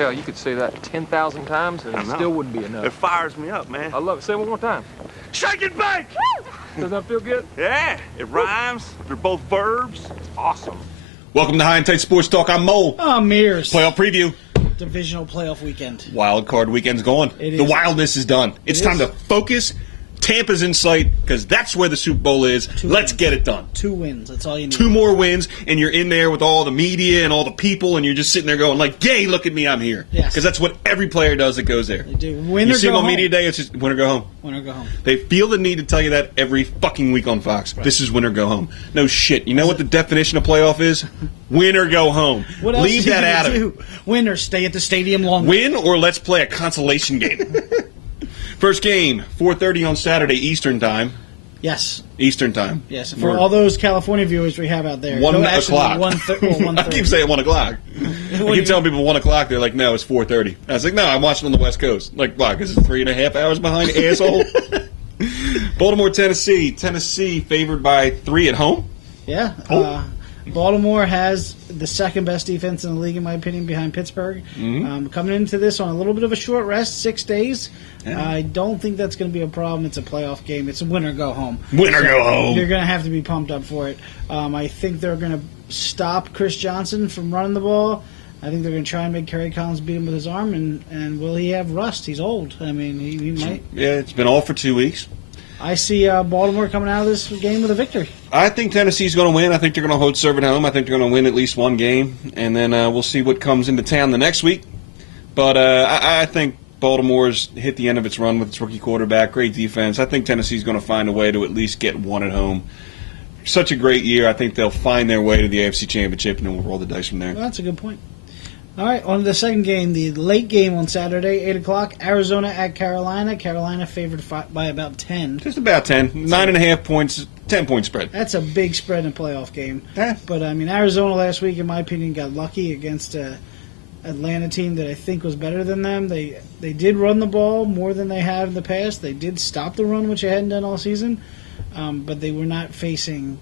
Hell, you could say that 10,000 times and it still wouldn't be enough. It fires me up, man. I love it. Say it one more time. Shake and bake! Does that feel good? Yeah, it rhymes. They're both verbs. It's awesome. Welcome to High and Tight Sports Talk. I'm Mo. I'm Mears. Playoff preview. Divisional playoff weekend. Wild card weekend's going. The wildness is done. It's time to focus. Tampa's in sight because that's where the Super Bowl is. Let's get it done. 2 wins. That's all you need. 2 more wins, and you're in there with all the media and all the people, and you're just sitting there going like, "Yay! Look at me, I'm here." Yes. Because that's what every player does that goes there. They do. Win you or see go them on home. media day, it's just win or go home. Win or go home. They feel the need to tell you that every fucking week on Fox. Right. This is win or go home. No shit. You know what the definition of playoff is? Win or go home. What else Leave that out of it. Win or stay at the stadium longer. Win or let's play a consolation game. First game, 4:30 on Saturday, Eastern time. Yes. Eastern time. Yes. For all those California viewers we have out there. 1 o'clock. 1:30. I keep saying 1 o'clock. I keep telling people 1 o'clock. They're like, no, it's 4:30. I was like, no, I'm watching on the West Coast. Like, why? Because it's 3.5 hours behind, asshole. Baltimore, Tennessee. Tennessee favored by 3 at home. Yeah. Baltimore has the second best defense in the league, in my opinion, behind Pittsburgh. Mm-hmm. Coming into this on a little bit of a short rest, 6 days. Yeah. I don't think that's going to be a problem. It's a playoff game. It's a win or go home. Win or go home. You're going to have to be pumped up for it. I think they're going to stop Chris Johnson from running the ball. I think they're going to try and make Kerry Collins beat him with his arm. And will he have rust? He's old. I mean, he might. Yeah, it's been all for 2 weeks. I see Baltimore coming out of this game with a victory. I think Tennessee's going to win. I think they're going to hold serve at home. I think they're going to win at least one game. And then we'll see what comes into town the next week. But I think Baltimore's hit the end of its run with its rookie quarterback. Great defense. I think Tennessee's going to find a way to at least get one at home. Such a great year. I think they'll find their way to the AFC Championship, and then we'll roll the dice from there. Well, that's a good point. All right, on to the second game, the late game on Saturday, 8 o'clock, Arizona at Carolina. Carolina favored by about 10. Just about 10. 9.5 points, 10-point spread. That's a big spread in a playoff game. Yeah. But, I mean, Arizona last week, in my opinion, got lucky against an Atlanta team that I think was better than them. They did run the ball more than they have in the past. They did stop the run, which they hadn't done all season. But they were not facing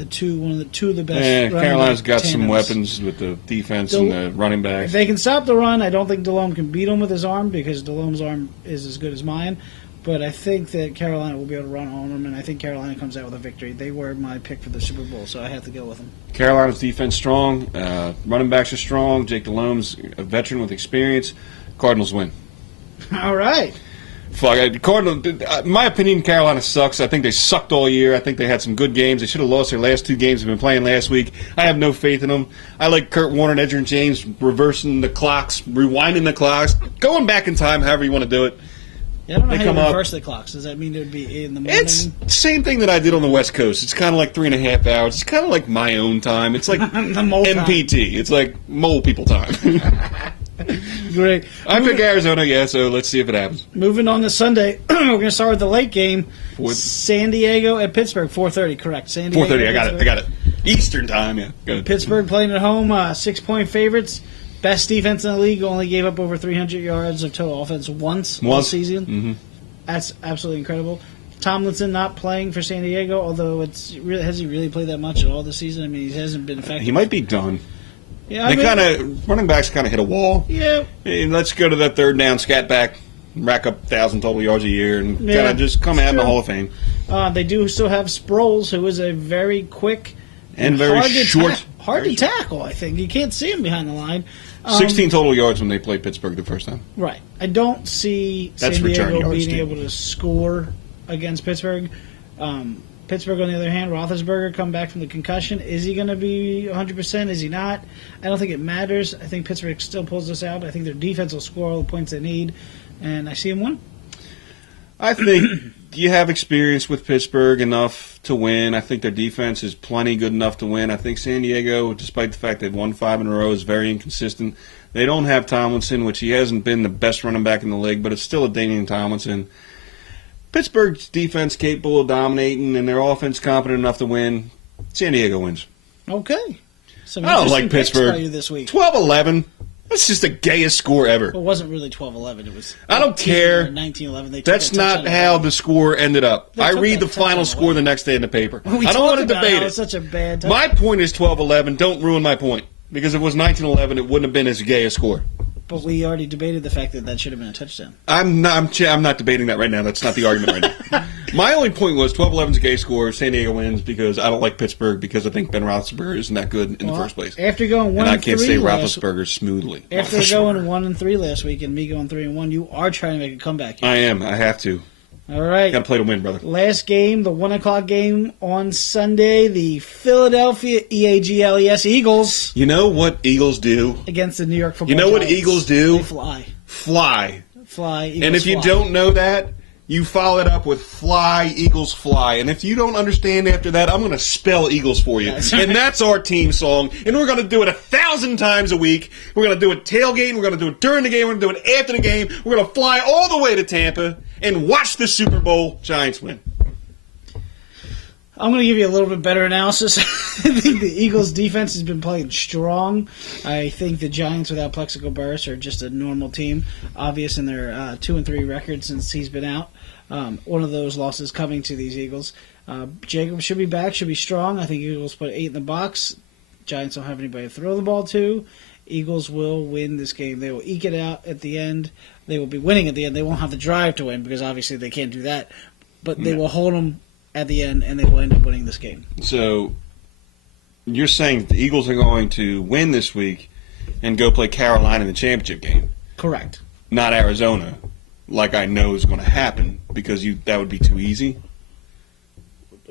one of the best. Yeah, Carolina's got tandems. some weapons with the defense and the running backs. If they can stop the run, I don't think Delhomme can beat him with his arm because Delhomme's arm is as good as mine. But I think that Carolina will be able to run on them, and I think Carolina comes out with a victory. They were my pick for the Super Bowl, so I have to go with them. Carolina's defense strong. Running backs are strong. Jake Delhomme's a veteran with experience. Cardinals win. All right. Fuck, Cardinals. In my opinion, Carolina sucks. I think they sucked all year. I think they had some good games. They should have lost their last 2 games they've been playing last week. I have no faith in them. I like Kurt Warner and Edgerrin James reversing the clocks, rewinding the clocks, going back in time, however you want to do it. Yeah, I don't know how you reverse the clocks. Does that mean it would be in the morning? It's the same thing that I did on the West Coast. It's kind of like 3.5 hours. It's kind of like my own time. It's like MPT. It's like mole people time. Great. I pick Arizona, yeah, so let's see if it happens. Moving on to Sunday, we're going to start with the late game. San Diego at Pittsburgh, 4:30, correct. San Diego. 4:30, I got it. Eastern time, yeah. Good. Pittsburgh playing at home, 6-point favorites. Best defense in the league, only gave up over 300 yards of total offense once all season. Mm-hmm. That's absolutely incredible. Tomlinson not playing for San Diego, although has he really played that much at all this season? I mean, he hasn't been effective. He might be done. Yeah, running backs kind of hit a wall. Yeah. And let's go to that third down, scat back, rack up 1,000 total yards a year, and kind of just come out in the Hall of Fame. They do still have Sproles, who is a very quick and very short. Hard to tackle, I think. You can't see him behind the line. 16 total yards when they played Pittsburgh the first time. Right. I don't see San Diego being able to score against Pittsburgh. Pittsburgh, on the other hand, Roethlisberger come back from the concussion. Is he going to be 100%? Is he not? I don't think it matters. I think Pittsburgh still pulls this out. I think their defense will score all the points they need, and I see them win. I think you have experience with Pittsburgh enough to win. I think their defense is plenty good enough to win. I think San Diego, despite the fact they've won 5 in a row, is very inconsistent. They don't have Tomlinson, which he hasn't been the best running back in the league, but it's still a Damian Tomlinson. Pittsburgh's defense capable of dominating, and their offense competent enough to win. San Diego wins. Okay. I don't like Pittsburgh. This week. 12-11. That's just the gayest score ever. It wasn't really 12-11. It was. I don't care. 19-11. That's not how the score ended up. I read the final score the next day in the paper. I don't want to debate it. Such a bad time. My point is 12-11. Don't ruin my point. Because if it was 19-11, it wouldn't have been as gay a score. But we already debated the fact that that should have been a touchdown. I'm not debating that right now. That's not the argument right now. My only point was 12-11's a gay score. San Diego wins because I don't like Pittsburgh because I think Ben Roethlisberger isn't that good in the first place. After going 1-3, and I can't say Roethlisberger smoothly. After going 1-3 last week and me going 3-1, you are trying to make a comeback here. I am. I have to. All right. Got to play to win, brother. Last game, the 1 o'clock game on Sunday, the Philadelphia Eagles. Eagles. You know what Eagles do? Against the New York Football You know Giants. what Eagles do? They fly. Fly. Eagles and if you don't know that, you follow it up with fly, Eagles fly. And if you don't understand after that, I'm going to spell Eagles for you. And that's our team song. And we're going to do it 1,000 times a week. We're going to do it tailgating. We're going to do it during the game. We're going to do it after the game. We're going to fly all the way to Tampa and watch the Super Bowl. Giants win. I'm going to give you a little bit better analysis. I think the Eagles' defense has been playing strong. I think the Giants without Plexico Burress are just a normal team, obvious in their 2-3 record since he's been out. One of those losses coming to these Eagles. Jacobs should be back, should be strong. I think Eagles put 8 in the box. Giants don't have anybody to throw the ball to. Eagles will win this game. They will eke it out at the end. They will be winning at the end. They won't have the drive to win because obviously they can't do that. But they will hold them at the end, and they will end up winning this game. So you're saying that the Eagles are going to win this week and go play Carolina in the championship game? Correct. Not Arizona, like I know is going to happen because that would be too easy.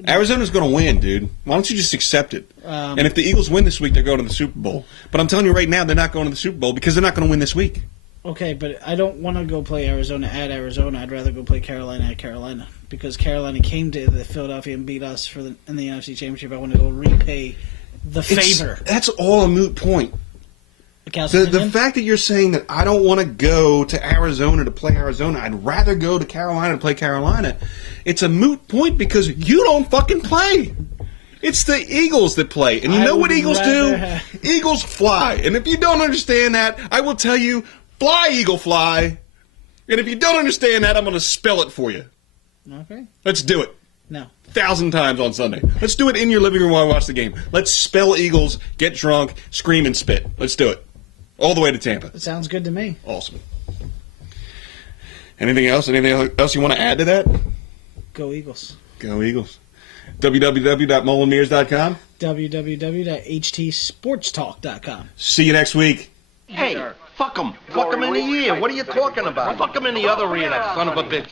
Arizona's going to win, dude. Why don't you just accept it? And if the Eagles win this week, they're going to the Super Bowl. But I'm telling you right now, they're not going to the Super Bowl because they're not going to win this week. Okay, but I don't want to go play Arizona at Arizona. I'd rather go play Carolina at Carolina because Carolina came to Philadelphia and beat us in the NFC Championship. I want to go repay the favor. That's all a moot point. The fact that you're saying that I don't want to go to Arizona to play Arizona, I'd rather go to Carolina to play Carolina, it's a moot point because you don't fucking play. It's the Eagles that play. And you know what Eagles do? Eagles fly. And if you don't understand that, I will tell you, fly, Eagle, fly. And if you don't understand that, I'm going to spell it for you. Okay. Let's do it. No. 1,000 times on Sunday. Let's do it in your living room while I watch the game. Let's spell Eagles, get drunk, scream, and spit. Let's do it. All the way to Tampa. It sounds good to me. Awesome. Anything else? Anything else you want to add to that? Go Eagles. Go Eagles. www.mullenmears.com. www.htsportstalk.com. See you next week. Hey, fuck him. Fuck him in the ear. What are you talking about? Fuck him in the other ear, that son of a bitch.